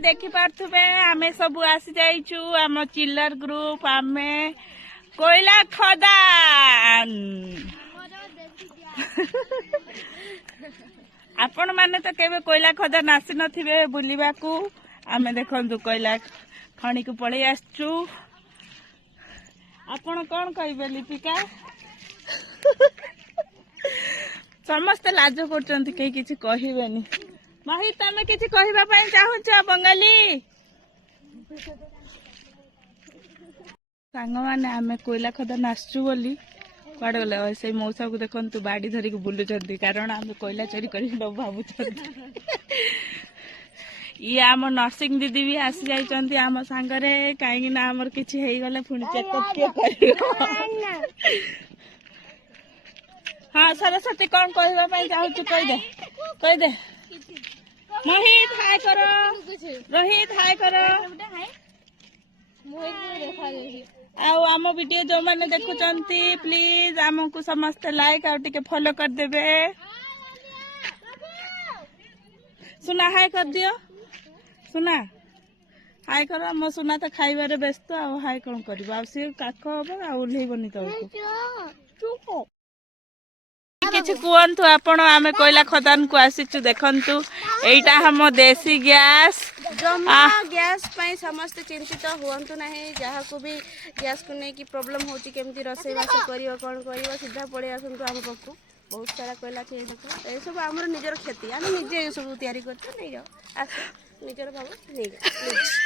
देखी पार्थुबे आमे सब आसी जाइछु आम चिल्लर ग्रुप आमे कोयला खदान आपण माने तो केबे कोयला खदान आसी नथिबे बुलिबाकू आमे देखंतु कोयला खणी को पळै आछू आपण कोन कहबे लिपिका समस्त लाज करचंती कहीं किछि कहिबेनी माही तमे किछि कहिबा पई चाहूछ बंगाली सांग माने आमे कोयला खदान आछू बोली कुआडे गले से मौसा को देखंतु बाड़ी धरी को बुलुचंती कारण आमे कोयला चोरी करि न भाबुचंती ये आम नर्सिंग दीदी भी आसी जाइचंती आम सांगरे काहेकि ना हमर किछि हेइ गले पुणी चेकअप के करियो हाँ सरस्वती कौन कहवा चाहूँ कह दे मोहित हाय करो रोहित हाय करो आउ आम वीडियो जो मैंने देखुचंती प्लीज आमको समस्त लाइक आउ टिके फॉलो कर देबे सुना हाय कर दियो सुना हाय करो मो सुना तो खाइबारे व्यस्त आ हाय कौन करबो आ से काख हम आ ओल्हेबनी तळको किछि कुहंतु आपण आमे कोयला खदान को आसीचु देखंतु एटा हम देसी गैस जमा गैस पई समस्त चिंतित हुअंतु नाही जहा को भी गैस को नै की प्रॉब्लम होची केमती रसोई बास करियो कोन करियो सीधा पड़े आसंतु हम पक्कू बहुत सारा कोयला छै देखो ए सब हमर निजर खेती हम निजे सब तैयारी करते नै जाओ आस निजर बाबू नै जाओ